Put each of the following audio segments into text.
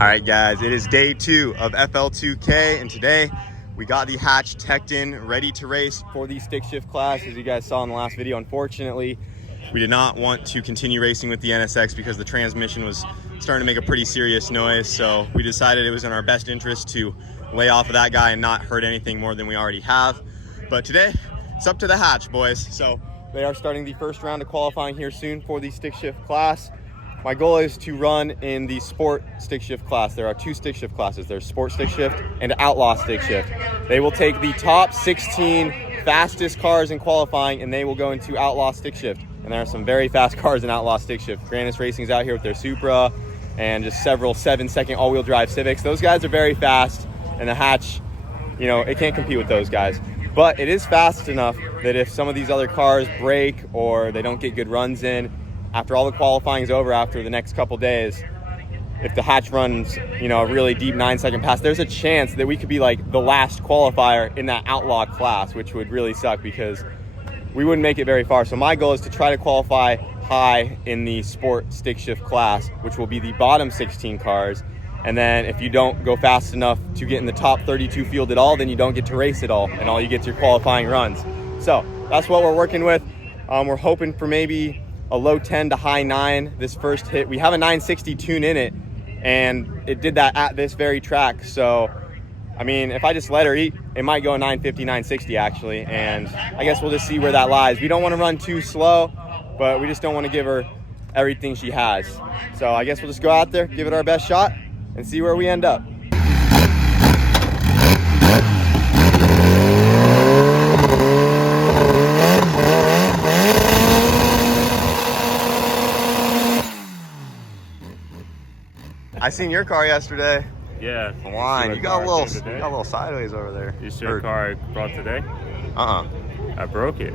All right, guys, it is day 2 of FL2K, and today we got the hatch teched in, ready to race for the stick shift class. As you guys saw in the last video, unfortunately, we did not want to continue racing with the NSX because the transmission was starting to make a pretty serious noise. So we decided it was in our best interest to lay off of that guy and not hurt anything more than we already have. But today, it's up to the hatch, boys. So they are starting the first round of qualifying here soon for the stick shift class. My goal is to run in the sport stick shift class. There are 2 stick shift classes. There's sport stick shift and outlaw stick shift. They will take the top 16 fastest cars in qualifying and they will go into outlaw stick shift. And there are some very fast cars in outlaw stick shift. Grannis Racing's out here with their Supra and just several 7-second all-wheel drive Civics. Those guys are very fast, and the hatch, you know, it can't compete with those guys. But it is fast enough that if some of these other cars break or they don't get good runs in, after all the qualifying is over, after the next couple days, if the hatch runs, you know, a really deep 9-second pass, there's a chance that we could be like the last qualifier in that outlaw class, which would really suck because we wouldn't make it very far. So my goal is to try to qualify high in the sport stick shift class, which will be the bottom 16 cars. And then if you don't go fast enough to get in the top 32 field at all, then you don't get to race at all, and all you get to your qualifying runs. So that's what we're working with. We're hoping for maybe a low 10 to high 9 this first hit. We have a 960 tune in it, and it did that at this very track. So I mean, if I just let her eat, it might go a 950, 960 actually, and I guess we'll just see where that lies. We don't want to run too slow, but we just don't want to give her everything she has. So I guess we'll just go out there, give it our best shot, and see where we end up. I seen your car yesterday. Yeah. Line. You got a little sideways over there. You see your car I brought today? I broke it.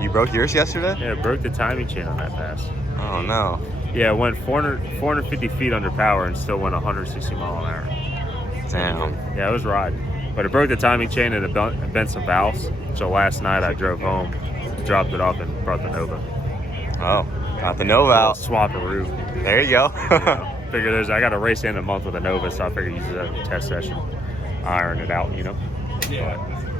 You broke yours yesterday? Yeah, I broke the timing chain on that pass. Oh no. Yeah, it went 450 feet under power and still went 160 mile an hour. Damn. Yeah, it was riding. But it broke the timing chain and it bent some valves. So last night I drove home, dropped it off, and brought the Nova. Oh, got the Nova out. Swap the roof. There you go. Figure I got a race in a month with a Nova, so I figured use it as a test session, iron it out, you know. Yeah,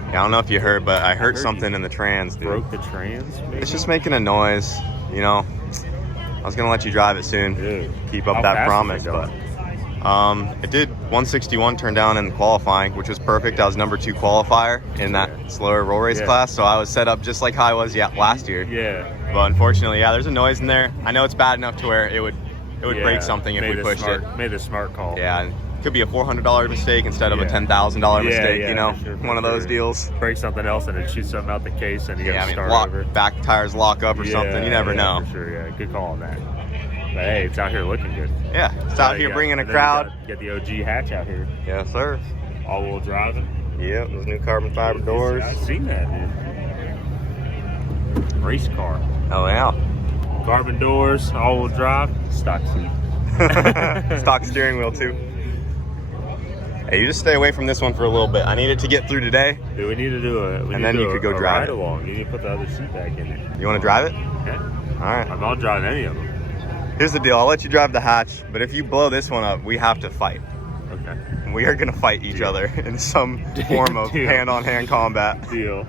I don't know if you heard, but I heard something in the trans, dude. Broke the trans? Maybe? It's just making a noise, you know. I was gonna let you drive it soon. Dude. Keep up that promise, but it did 161 turn down in the qualifying, which was perfect. I was number 2 qualifier in that slower roll race class, so I was set up just like how I was last year. Yeah. But unfortunately, yeah, there's a noise in there. I know it's bad enough to where it would break something if we pushed it. Made a smart call. Yeah, it could be a $400 mistake instead of a $10,000 mistake, you know, one of those deals. Break something else and it shoots something out the case and you got to start over. Back tires lock up or something, you never know. For sure, yeah, good call on that. But hey, it's out here looking good. Yeah, it's out here bringing a crowd. Get the OG hatch out here. Yes, sir. All-wheel driving. Yep, those new carbon fiber doors. I've seen that, dude. Race car. Oh, yeah. Carbon doors, all-wheel drive, stock seat. Stock steering wheel too. Hey, you just stay away from this one for a little bit. I need it to get through today. Dude, we need to do a and then you could go drive it. Along. You need to put the other seat back in it. You want to drive it? Yeah. All right. I'm not driving any of them. Here's the deal. I'll let you drive the hatch, but if you blow this one up, we have to fight. Okay. We are gonna fight each other in some form of hand-on-hand combat. Deal.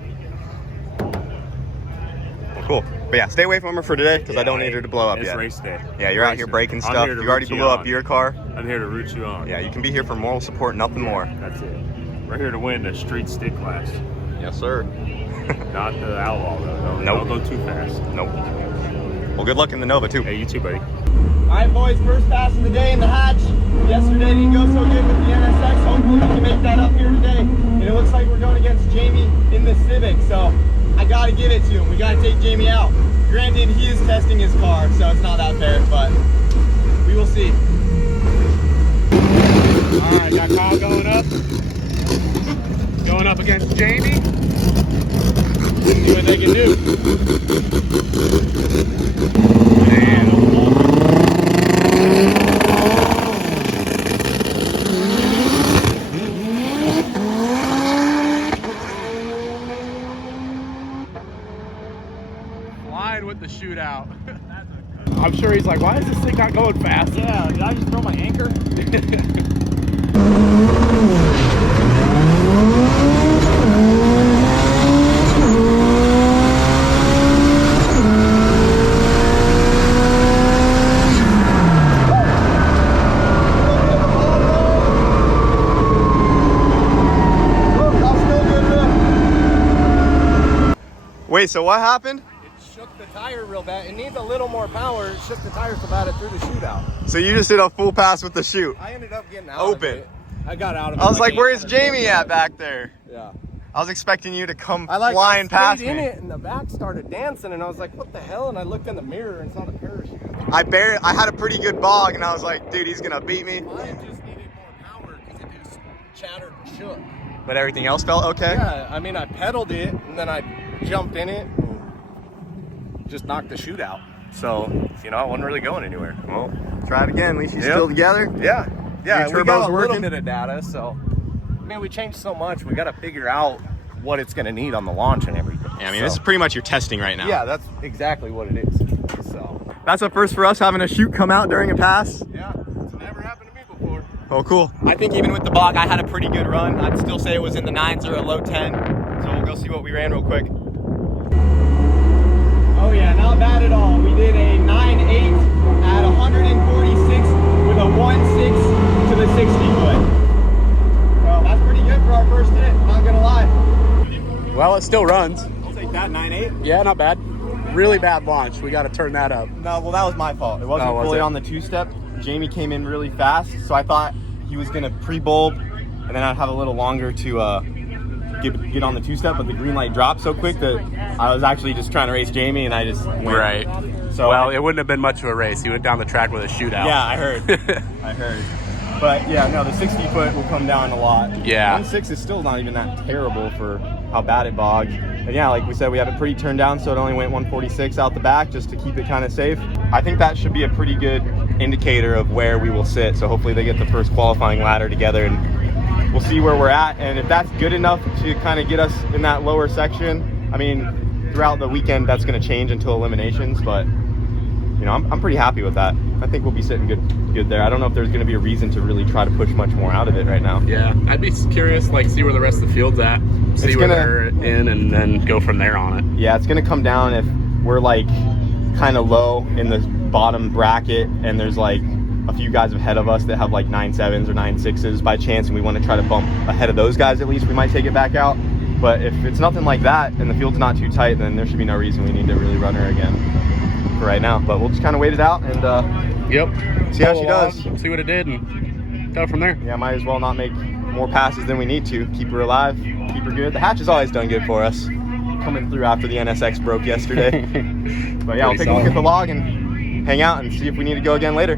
Cool. But yeah, stay away from her for today because I don't need her to blow up yet. It's race day. Yeah, you're out here breaking stuff. You already blew up your car. I'm here to root you on. Yeah, you can be here for moral support, nothing more. That's it. We're here to win the street stick class. Yes, sir. Not the outlaw, though. Nope. Don't go too fast. Nope. Well, good luck in the Nova, too. Hey, you too, buddy. All right, boys, first pass of the day in the hatch. Yesterday didn't go so good with the NSX. Hopefully we can make that up here today. And it looks like we're going against Jamie in the Civic, so I got to give it to him. We got to take Jamie out. Granted, he is testing his car, so it's not that fair, but we will see. All right, got Kyle going up. Going up against Jamie. See what they can do. Flying with the shootout. I'm sure he's like, why is this thing not going fast? Yeah, did I just throw my anchor? Wait, so what happened? It shook the tire real bad. It needs a little more power. It shook the tire so bad it threw the chute out. So you just did a full pass with the chute. I ended up getting out Open. of it. I got out of it. I was like, where's 800 Jamie feet. at back there? Yeah. I was expecting you to come I flying past in me. it, and the back started dancing, and I was like, what the hell? And I looked in the mirror and saw the parachute. I had a pretty good bog, and I was like, dude, he's gonna beat me. Mine just needed more power because it just chattered and shook. But everything else felt okay? Yeah, I mean, I pedaled it, and then I jumped in it, and just knocked the chute out. So, you know, I wasn't really going anywhere. Well, try it again. At least you're Yep. still together. Yeah, yeah, Your we got turbo's a working? little bit of data, so, I mean, we changed so much, we got to figure out what it's going to need on the launch and everything. Yeah, I mean, So, this is pretty much your testing right now. yeah, that's exactly what it is. So, That's a first for us, having a chute come out during a pass. yeah, it's never happened to me before. Oh, cool. I think even with the bog, I had a pretty good run. I'd still say it was in the 9s or a low 10. So we'll go see what we ran real quick. Oh yeah, not bad at all. We did a 9.8 at 146 with a 1.6 to the 60 foot. So that's pretty good for our first hit, not gonna lie. Well, it still runs. I'll take that, 9.8. Yeah, not bad. Really bad launch. We got to turn that up. No, well, that was my fault. It wasn't Oh, was fully it? on the two-step. Jamie came in really fast, so I thought he was gonna pre-bulb, and then I'd have a little longer to get on the two-step, but the green light dropped so quick that I was actually just trying to race Jamie, and I just went. Right. So Well, it wouldn't have been much of a race. He went down the track with a shootout. yeah, I heard. I heard. But yeah, no, the 60 foot will come down a lot. Yeah. 1.6 is still not even that terrible for how bad it bogged. And yeah, like we said, we have it pretty turned down, so it only went 146 out the back just to keep it kind of safe. I think that should be a pretty good indicator of where we will sit. So hopefully they get the first qualifying ladder together, and we'll see where we're at. And if that's good enough to kind of get us in that lower section, I mean, throughout the weekend, that's going to change until eliminations, but you know, I'm pretty happy with that. I think we'll be sitting good there. I don't know if there's going to be a reason to really try to push much more out of it right now. Yeah, I'd be curious, like, see where the rest of the field's at, see where they're in, and then go from there on it. Yeah, it's going to come down if we're like kind of low in the bottom bracket, and there's like a few guys ahead of us that have like 9.7s or 9.6s by chance, and we want to try to bump ahead of those guys at least, we might take it back out. But if it's nothing like that and the field's not too tight, then there should be no reason we need to really run her again for right now. But we'll just kind of wait it out and Yep. see how she Follow does. along, see what it did, and go from there. Yeah, might as well not make more passes than we need to. Keep her alive, keep her good. The hatch has always done good for us, coming through after the NSX broke yesterday. But yeah, we'll take a look at the log and hang out and see if we need to go again later.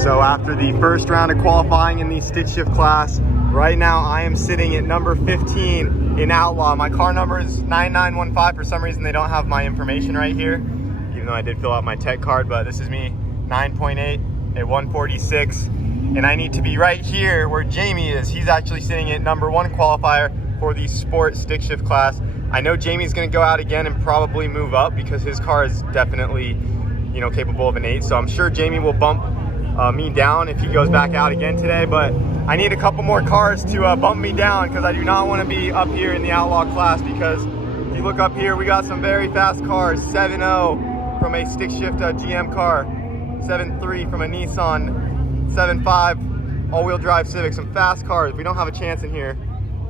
So after the first round of qualifying in the stick shift class, right now I am sitting at number 15 in Outlaw. My car number is 9915. For some reason they don't have my information right here, even though I did fill out my tech card, but this is me, 9.8 at 146. And I need to be right here where Jamie is. He's actually sitting at number 1 qualifier for the sport stick shift class. I know Jamie's gonna go out again and probably move up because his car is definitely, you know, capable of an 8. So I'm sure Jamie will bump me down if he goes back out again today, but I need a couple more cars to bump me down because I do not want to be up here in the Outlaw class, because if you look up here, we got some very fast cars. 7.0 from a stick shift GM car, 7.3 from a Nissan, 7.5 all-wheel drive Civic, some fast cars. We don't have a chance in here,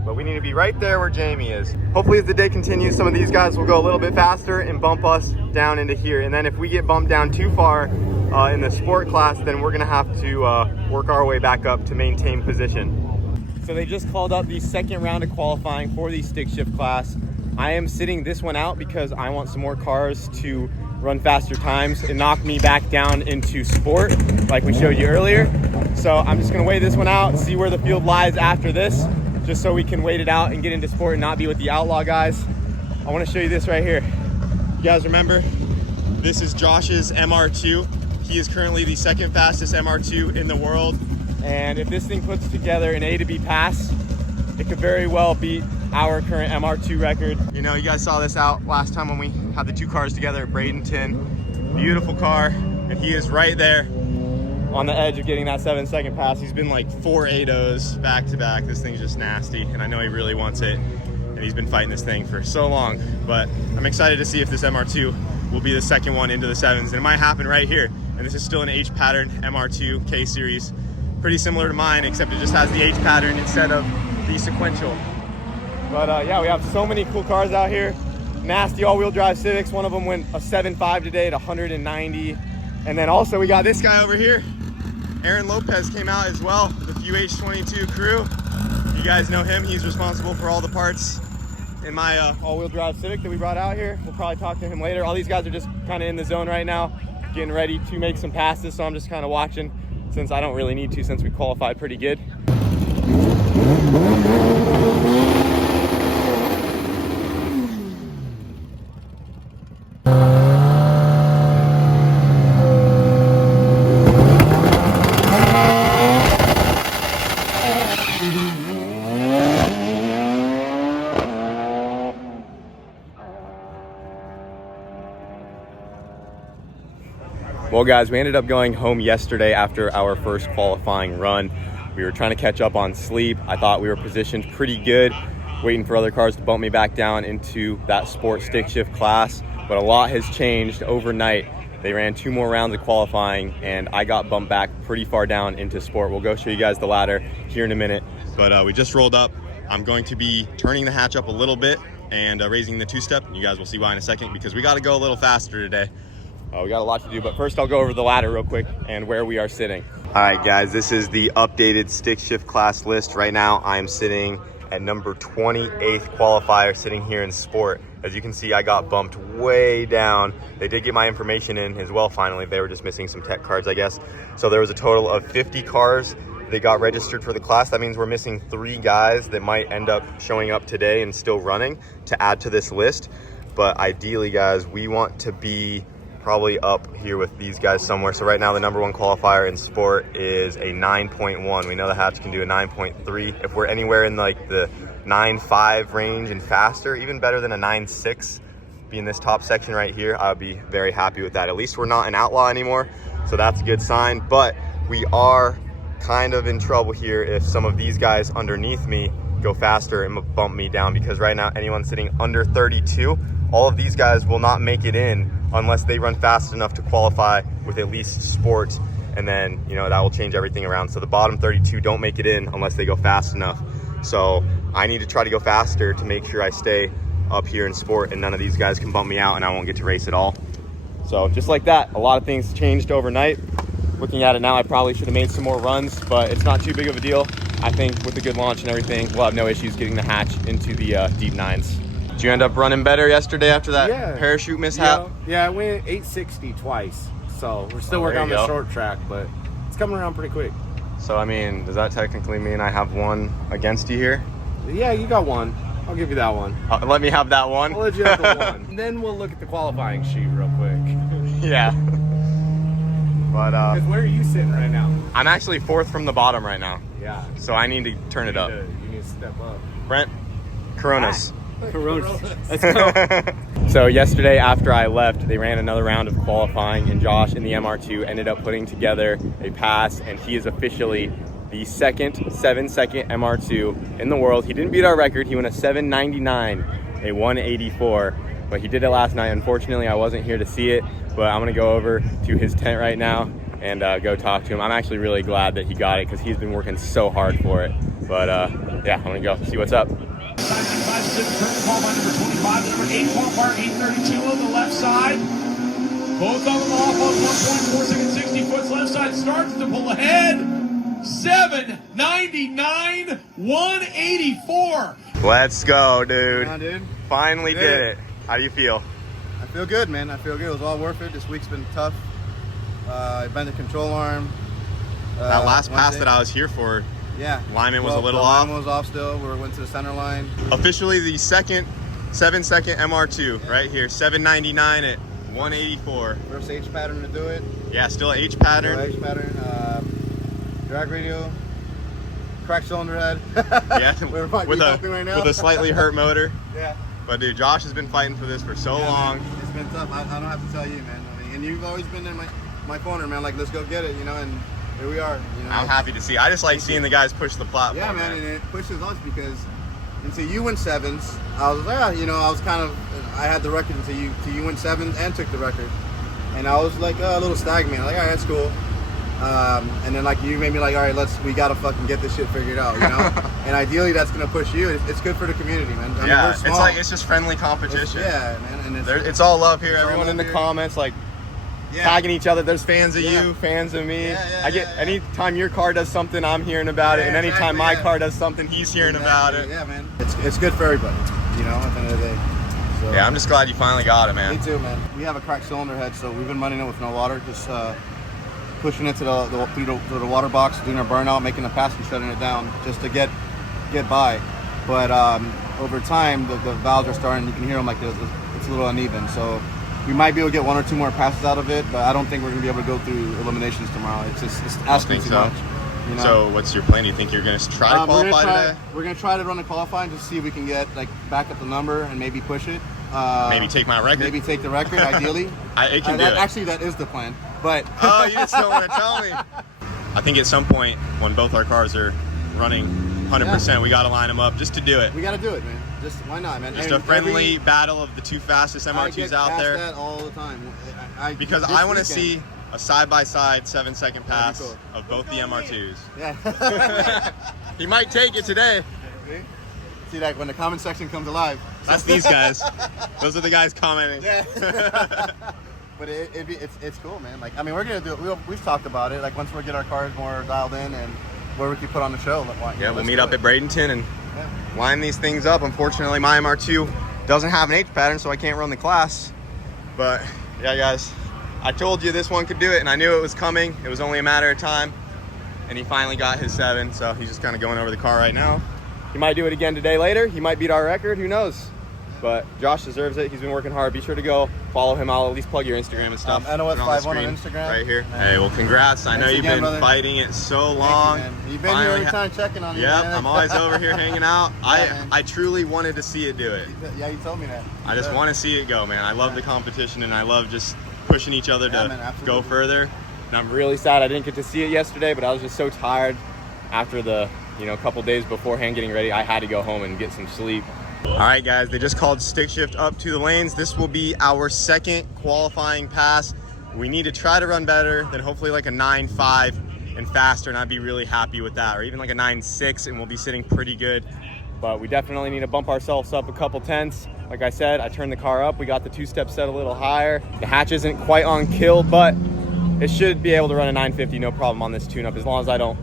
but we need to be right there where Jamie is. Hopefully as the day continues, some of these guys will go a little bit faster and bump us down into here. And then if we get bumped down too far in the sport class, then we're gonna have to work our way back up to maintain position. So they just called up the second round of qualifying for the stick shift class. I am sitting this one out because I want some more cars to run faster times and knock me back down into sport like we showed you earlier. So I'm just gonna wait this one out, see where the field lies after this, just so we can wait it out and get into sport and not be with the Outlaw guys. I wanna show you this right here. You guys remember? This is Josh's MR2. He is currently the second fastest MR2 in the world. And if this thing puts together an A to B pass, it could very well beat our current MR2 record. You know, you guys saw this out last time when we had the two cars together at Bradenton. Beautiful car. and he is right there on the edge of getting that 7-second pass. He's been like 4 8-0s back to back. This thing's just nasty, and I know he really wants it, and he's been fighting this thing for so long. But I'm excited to see if this MR2 will be the second one into the 7s, and it might happen right here. And this is still an H pattern MR2 K series, pretty similar to mine, except it just has the H pattern instead of the sequential. But yeah, we have so many cool cars out here. Nasty all-wheel drive Civics. One of them went a 7.5 today at 190. And then also we got this guy over here. Aaron Lopez came out as well, the few H22 crew. You guys know him. He's responsible for all the parts in my all-wheel drive Civic that we brought out here. We'll probably talk to him later. All these guys are just kind of in the zone right now, getting ready to make some passes. So I'm just kind of watching, since I don't really need to, since we qualified pretty good. Well guys, we ended up going home yesterday after our first qualifying run. We were trying to catch up on sleep. I thought we were positioned pretty good, waiting for other cars to bump me back down into that sport stick shift class. But a lot has changed overnight. They ran 2 more rounds of qualifying and I got bumped back pretty far down into sport. We'll go show you guys the ladder here in a minute. But we just rolled up. I'm going to be turning the hatch up a little bit and raising the 2-step. You guys will see why in a second, because we got to go a little faster today. We got a lot to do, but first I'll go over the ladder real quick and where we are sitting. All right, guys, this is the updated stick shift class list. Right now, I am sitting at number 28th qualifier, sitting here in sport. As you can see, I got bumped way down. They did get my information in as well, finally. They were just missing some tech cards, I guess. So there was a total of 50 cars that got registered for the class. That means we're missing 3 guys that might end up showing up today and still running to add to this list. But ideally, guys, we want to be probably up here with these guys somewhere. So right now the number 1 qualifier in sport is a 9.1. We know the hatch can do a 9.3. If we're anywhere in like the 9.5 range and faster, even better than a 9.6, be in this top section right here, I'll be very happy with that. At least we're not an outlaw anymore, so that's a good sign. But we are kind of in trouble here if some of these guys underneath me go faster and bump me down, because right now anyone sitting under 32, all of these guys will not make it in unless they run fast enough to qualify with at least sport, and then, you know, that will change everything around. So the bottom 32 don't make it in unless they go fast enough. So I need to try to go faster to make sure I stay up here in sport and none of these guys can bump me out and I won't get to race at all. So just like that, a lot of things changed overnight. Looking at it now, I probably should have made some more runs, but it's not too big of a deal. I think with a good launch and everything, we'll have no issues getting the hatch into the deep 9s. Did you end up running better yesterday after that parachute mishap? Yeah, I went 860 twice. So we're still working on the short track, but it's coming around pretty quick. So, I mean, does that technically mean I have 1 against you here? Yeah, you got 1. I'll give you that 1. Let me have that 1? I'll let you have the 1. And then we'll look at the qualifying sheet real quick. Yeah. But, because where are you sitting right now? I'm actually 4th from the bottom right now. Yeah. So I need to turn it up. You need to step up. Brent, Coronas. Coronas. Let's go. So yesterday after I left, they ran another round of qualifying, and Josh in the MR2 ended up putting together a pass, and he is officially the second 7-second MR2 in the world. He didn't beat our record. He went a 7.99, a 184, but he did it last night. Unfortunately, I wasn't here to see it, but I'm gonna go over to his tent right now and go talk to him. I'm actually really glad that he got it because he's been working so hard for it. But yeah, I'm gonna go see what's up. Call by number 25, number 8 qualifier, 832 on the left side. Both of them off on 1.4 seconds, 60 foot left side starts to pull ahead. 7.99, 184. Let's go, dude. Come on, dude. Finally did it. How do you feel? I feel good, man. I feel good. It was all worth it. This week's been tough. I bent the control arm. That last pass Wednesday. that I was here for, Yeah. alignment was a little the off. alignment was off still. We went to the center line. Officially the second 7-second MR2 right here, 7.99 at 184. First H pattern to do it. Yeah, still an H pattern. H pattern. Drag radio. Cracked cylinder head. Yeah, with with a slightly hurt motor. Yeah. But dude, Josh has been fighting for this for so long. Man, it's been tough. I don't have to tell you, man. I mean, and you've always been there. my corner, man. Like, let's go get it, you know. And here we are. You know, I'm happy to see. I just like seeing the guys push the platform. Yeah, man, and it pushes us because until you win sevens, I was you know, I was kind of, I had the record until you win sevens and took the record, and I was like a little stagnant. Like, all right, that's cool. And then like you made me like, all right, we gotta fucking get this shit figured out, you know. And ideally, that's gonna push you. It's good for the community, man. I mean, Yeah, we're small. it's just friendly competition. Yeah, man, and it's all love here. all Everyone love in the here. comments, like, tagging each other. There's fans of Yeah. you, fans of me. Yeah, I get anytime your car does something, I'm hearing about it, and anytime my car does something, he's hearing about it. Yeah, man. It's good for everybody, you know, at the end of the day. So, Yeah, I'm just glad you finally got it, man. Me too, man. We have a cracked cylinder head, so we've been running it with no water, just pushing it to through the water box, doing our burnout, making a pass and shutting it down just to get by. But over time, the valves are starting. You can hear them like this. It's a little uneven, so we might be able to get 1 or 2 more passes out of it, but I don't think we're gonna be able to go through eliminations tomorrow. It's asking too much. You know? So what's your plan? Do you think you're going to try to qualify today? We're gonna try to run the qualifying to see if we can get like back up the number and maybe push it. Maybe take my record. Maybe take the record, ideally. It can do it. Actually, that is the plan. But Oh, you just don't want to tell me. I think at some point when both our cars are running 100%, we got to line them up just to do it. we got to do it, man. Just why not, man? Just And a friendly battle of the 2 fastest I MR2s get out past there. that all the time. Because this I want to weekend- see a side-by-side 7-second pass cool. of both the MR2s. Yeah. He might take it today. See, like when the comment section comes alive. That's these guys. Those are the guys commenting. Yeah. But it's cool, man. Like, I mean, we're gonna do it. We've talked about it. Like, once we get our cars more dialed in and where we can put on the show. Yeah, we'll meet up at Bradenton and line these things up. Unfortunately, my MR2 doesn't have an H pattern, so I can't run the class. But yeah, guys, I told you this one could do it, and I knew it was coming. It was only a matter of time, and he finally got his 7. So he's just kind of going over the car right now. He might do it again today later. He might beat our record. Who knows? But Josh deserves it. He's been working hard. Be sure to go follow him. I'll at least plug your Instagram and stuff. NOS51 on Instagram. Right here. Hey, well, congrats. I know you've been fighting it so long. You've been here every time checking on me. Yep, man. I'm always over here hanging out. man. I truly wanted to see it do it. Yeah, you told me that. I just want to see it go, man. I love the competition, and I love just pushing each other to go further. And I'm really sad I didn't get to see it yesterday, but I was just so tired after the couple days beforehand getting ready. I had to go home and get some sleep. All right, guys, they just called stick shift up to the lanes. This will be our 2nd qualifying pass. We need to try to run better than hopefully like a 9.5 and faster, and I'd be really happy with that, or even like a 9.6, and we'll be sitting pretty good. But we definitely need to bump ourselves up a couple tenths. Like I said, I turned the car up. We got the 2-step set a little higher. The hatch isn't quite on kill, but it should be able to run a 950 no problem on this tune-up, as long as I don't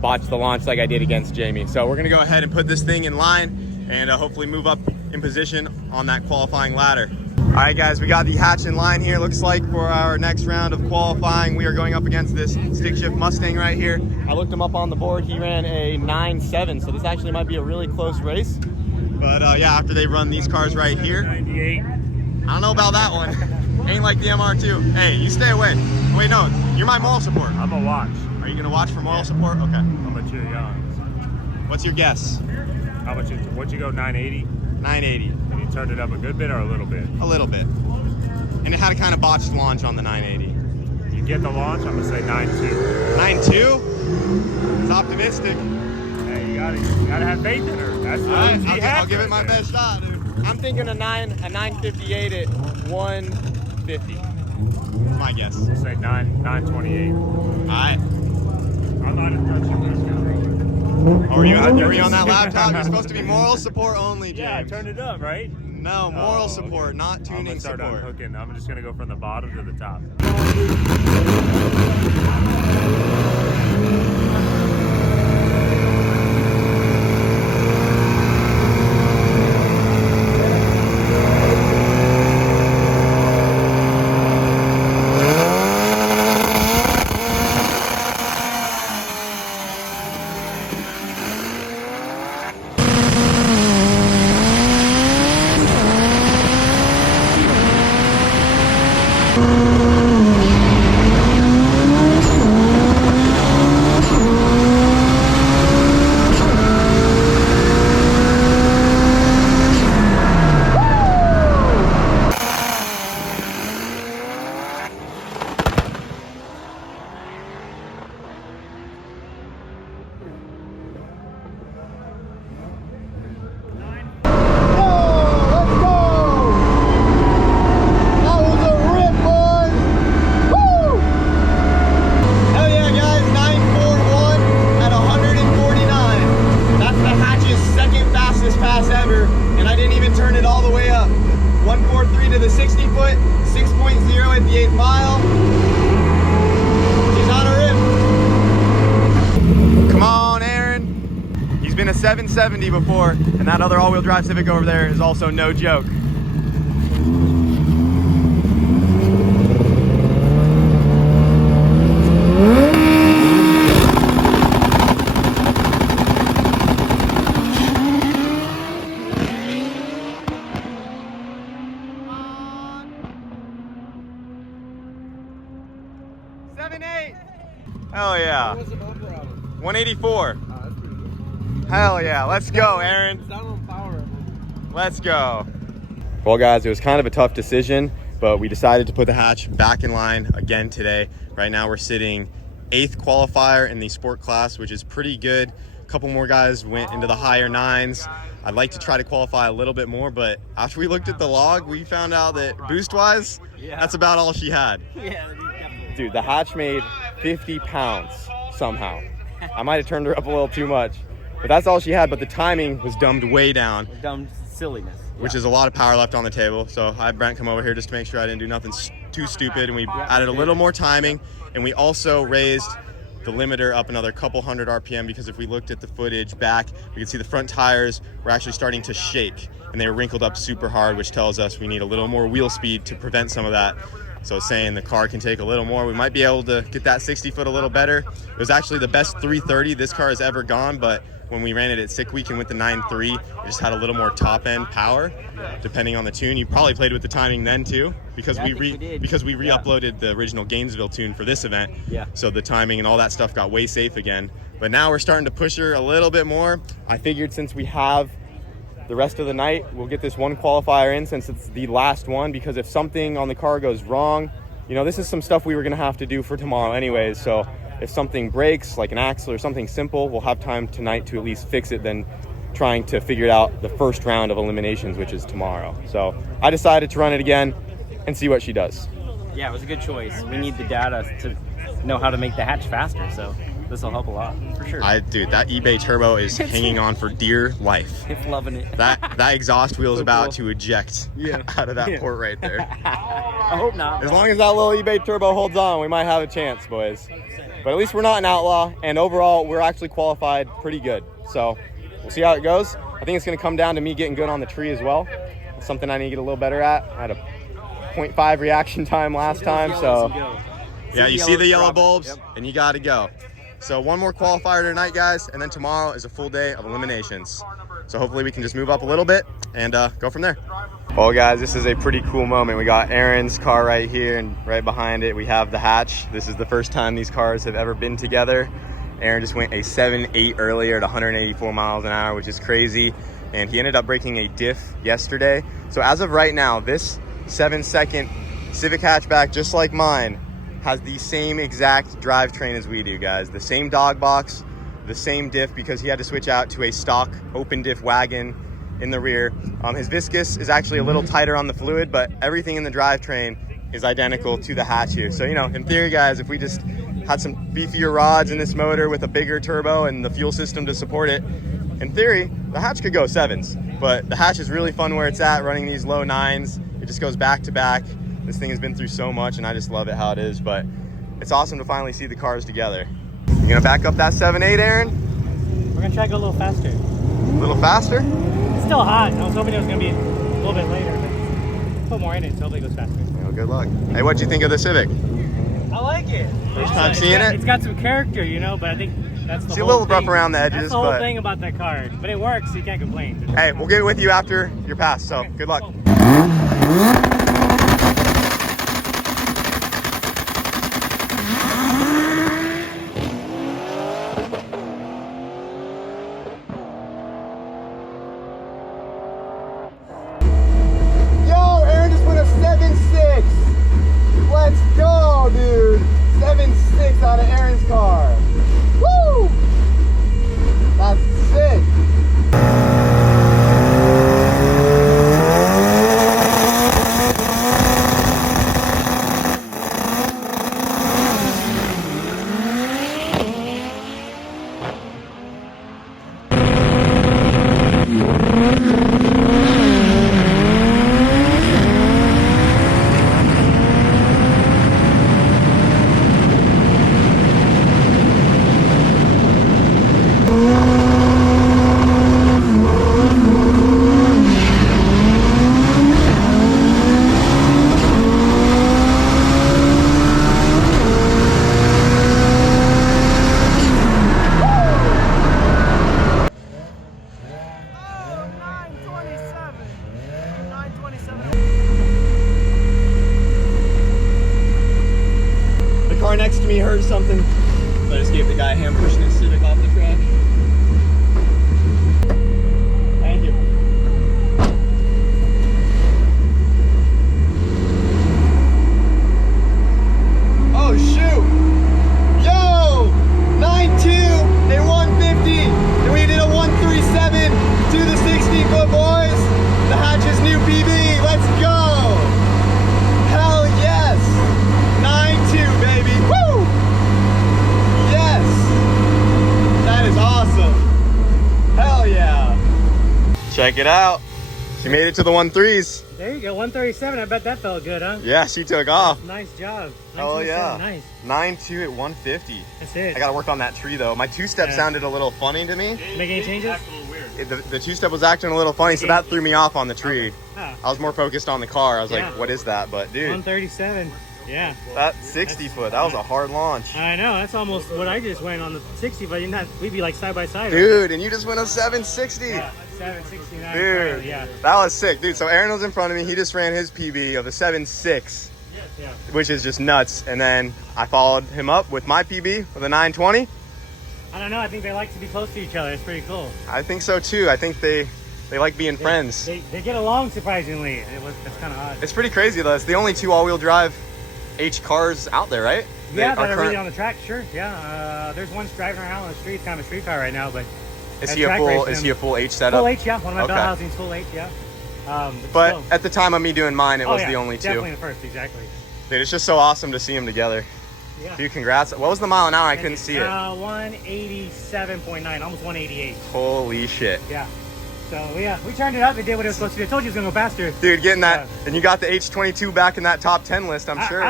botch the launch like I did against Jamie. So we're gonna go ahead and put this thing in line and hopefully move up in position on that qualifying ladder. All right, guys, we got the hatch in line here. Looks like for our next round of qualifying, we are going up against this stick shift Mustang right here. I looked him up on the board. He ran a 9.7, so this actually might be a really close race. But yeah, after they run these cars right here. 98. I don't know about that one. Ain't like the MR2. Hey, you stay away. Wait, no, you're my moral support. I'm a watch. Are you gonna watch for moral support? Okay. How much you're young? What's your guess? How much? What'd you go? 980. 980. And you turned it up a good bit or a little bit? A little bit. And it had a kind of botched launch on the 980. You get the launch. I'm gonna say 9.2. 9.2? It's optimistic. Hey, you gotta have faith in her. That's All right, I'll give it my best shot, dude. I'm thinking a 958 at 150. That's my guess. I'll say 928. All right. I'm not touching this controller. Oh, were you on that laptop? You're supposed to be moral support only, James. Yeah, I turned it up, right? No, moral support, okay. not I'm tuning gonna start support. unhooking. I'm just gonna go from the bottom to the top. 770 before, and that other all-wheel drive Civic over there is also no joke. Hell yeah. 184. Hell yeah. Let's go, Aaron. Let's go. Well, guys, it was kind of a tough decision, but we decided to put the hatch back in line again today. Right now we're sitting 8th qualifier in the sport class, which is pretty good. A couple more guys went into the higher 9s. I'd like to try to qualify a little bit more, but after we looked at the log, we found out that boost-wise, that's about all she had. Dude, the hatch made 50 pounds somehow. I might have turned her up a little too much, but that's all she had. But the timing was dumbed way down. Dumb silliness. Which is a lot of power left on the table. So I had Brent come over here just to make sure I didn't do nothing too stupid. And we added a little more timing. And we also raised the limiter up another couple hundred RPM, because if we looked at the footage back, we could see the front tires were actually starting to shake. And they were wrinkled up super hard, which tells us we need a little more wheel speed to prevent some of that. So saying the car can take a little more, we might be able to get that 60 foot a little better. It was actually the best 330 this car has ever gone, but when we ran it at Sick Week and went to 9.3, it just had a little more top end power, depending on the tune. You probably played with the timing then too, because we re-uploaded the original Gainesville tune for this event. Yeah. So the timing and all that stuff got way safe again. But now we're starting to push her a little bit more. I figured since we have the rest of the night, we'll get this one qualifier in since it's the last one, because if something on the car goes wrong, you know, this is some stuff we were gonna have to do for tomorrow anyways. So if something breaks, like an axle or something simple, we'll have time tonight to at least fix it than trying to figure it out the first round of eliminations, which is tomorrow. So I decided to run it again and see what she does. Yeah, it was a good choice. We need the data to know how to make the hatch faster, so this will help a lot, for sure. Dude, that eBay turbo is hanging on for dear life. It's loving it. That exhaust wheel is about to eject out of that port right there. I hope not. As long as that little eBay turbo holds on, we might have a chance, boys. But at least we're not an outlaw, and overall, we're actually qualified pretty good. So we'll see how it goes. I think it's going to come down to me getting good on the tree as well. It's something I need to get a little better at. I had a 0.5 reaction time last time, so yeah, you see the yellow bulbs, and you got to go. So one more qualifier tonight, guys, and then tomorrow is a full day of eliminations. So hopefully we can just move up a little bit and go from there. Well, guys, this is a pretty cool moment. We got Aaron's car right here, and right behind it we have the hatch. This is the first time these cars have ever been together. Aaron just went a 7.8 earlier at 184 miles an hour, which is crazy. And he ended up breaking a diff yesterday. So as of right now, this 7-second Civic hatchback, just like mine, has the same exact drivetrain as we do, guys. The same dog box, the same diff, because he had to switch out to a stock open diff wagon in the rear. His viscous is actually a little tighter on the fluid, but everything in the drivetrain is identical to the hatch here. So, you know, in theory, guys, if we just had some beefier rods in this motor with a bigger turbo and the fuel system to support it, in theory, the hatch could go 7s. But the hatch is really fun where it's at, running these low 9s. It just goes back to back. This thing has been through so much, and I just love it how it is. But it's awesome to finally see the cars together. You gonna back up that 7.8, Aaron? We're gonna try to go a little faster. A little faster? It's still hot. I was hoping it was gonna be a little bit later, but put more in it, so hopefully it goes faster. Well, good luck. Hey, what'd you think of the Civic? I like it. First time seeing it? It's got some character, you know, but I think that's the It's a whole little thing. rough around the edges, That's the whole but thing about that car. But it works, so you can't complain. hey, we'll get with you after your pass, so good luck. Yo, Aaron just went a 7.6. Let's go, dude. 7.6 out of Aaron's car. Woo! That's sick. car next to me heard something. So I just gave the guy a hand pushing his Civic off the track. Thank you. Oh shoot! Yo! 9.2 and 150, and we did a 137 to the 60-foot, boys. The hatch's new PB. Let's go! Hell yes! 9.2, baby. Woo! Yes! That is awesome. Hell yeah! Check it out. She made it to the 1.3s. There you go, 137. I bet that felt good, huh? Yeah, she took off. Nice job. Oh yeah. Nice. 9.2 at 150. That's it. I gotta work on that tree though. My two-step sounded a little funny to me. Make any changes? The two-step was acting a little funny, so that threw me off on the tree. Huh. I was more focused on the car. I was like, what is that? But dude, 137. Yeah. that 60-foot, that was a hard launch. I know. That's almost what I just went on the 60, but we'd be like side by side. Dude, and you just went a 760. Yeah, 769. Dude, yeah. that was sick. Dude, so Aaron was in front of me. He just ran his PB of a 7.6, Yeah. which is just nuts. And then I followed him up with my PB with a 920. I don't know. I think they like to be close to each other. It's pretty cool. I think so too. I think they like being friends. They get along surprisingly. It's kind of odd. It's pretty crazy though. It's the only two all-wheel drive H cars out there, right? Yeah, that are really on the track. Sure. Yeah. There's one driving around on the street. It's kind of a street car right now, but is he a full H setup? Full H, yeah. One of my bell housings, full H, yeah. But at the time of me doing mine, it was the only two. Definitely the first, exactly. Dude, it's just so awesome to see them together. Yeah. Dude, congrats. What was the mile an hour? I couldn't see it. 187.9, almost 188. Holy shit. Yeah. So yeah, we turned it up. It did what it was supposed to do. I told you it was gonna go faster. Dude, getting that, and you got the H22 back in that top 10 list, I'm sure.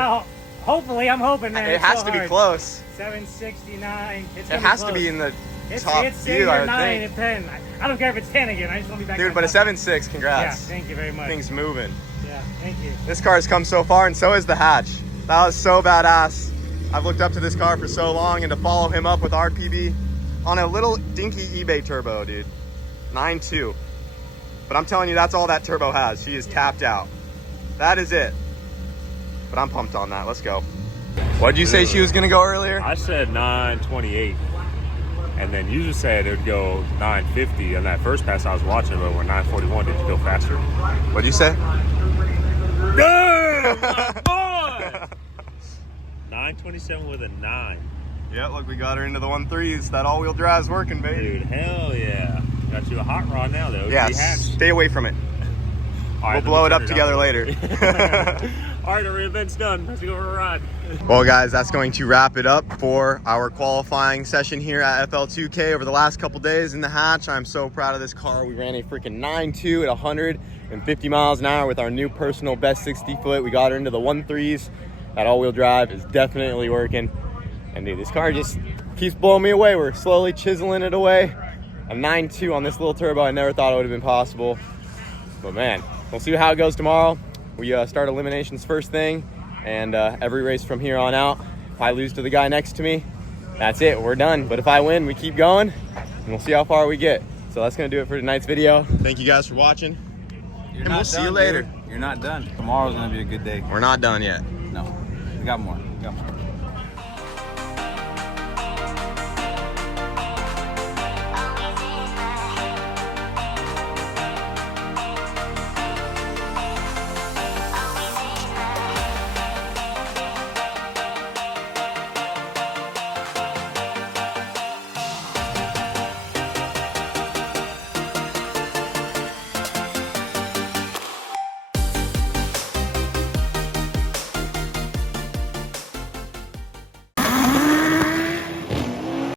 Hopefully, I'm hoping, man. It has to be close. 769. It has to be in the top few, I would 9 think. and 10. I don't care if it's 10 again. I just want to be back. Dude, but a 7.6, congrats. Yeah, thank you very much. Things moving. Yeah, thank you. This car has come so far, and so has the hatch. That was so badass. I've looked up to this car for so long, and to follow him up with our PB on a little dinky eBay turbo, dude. 9.2. But I'm telling you, that's all that turbo has. She is tapped out. That is it. But I'm pumped on that. Let's go. What did you say she was going to go earlier? I said 928. And then you just said it would go 950. And that first pass I was watching, but we're 941. Did you go faster? What did you say? Damn, my boy! 927 with a 9. Yeah, look, we got her into the 1.3s. That all-wheel drive's working, baby. Dude, hell yeah. Got you a hot rod now, though. Yeah, stay away from it. All right, we'll blow it up together later. All right, our event's done. Let's go for a ride. Well, guys, that's going to wrap it up for our qualifying session here at FL2K over the last couple days in the hatch. I'm so proud of this car. We ran a freaking 9.2 at 150 miles an hour with our new personal best 60 foot. We got her into the 1.3s. That all-wheel drive is definitely working. And dude, this car just keeps blowing me away. We're slowly chiseling it away. A 9.2 on this little turbo. I never thought it would have been possible. But man, we'll see how it goes tomorrow. We start eliminations first thing, and every race from here on out. If I lose to the guy next to me, that's it, we're done. But if I win, we keep going, and we'll see how far we get. So that's gonna do it for tonight's video. Thank you guys for watching, and we'll see you later. You're not done. Tomorrow's gonna be a good day. We're not done yet. No, we got more. We got more.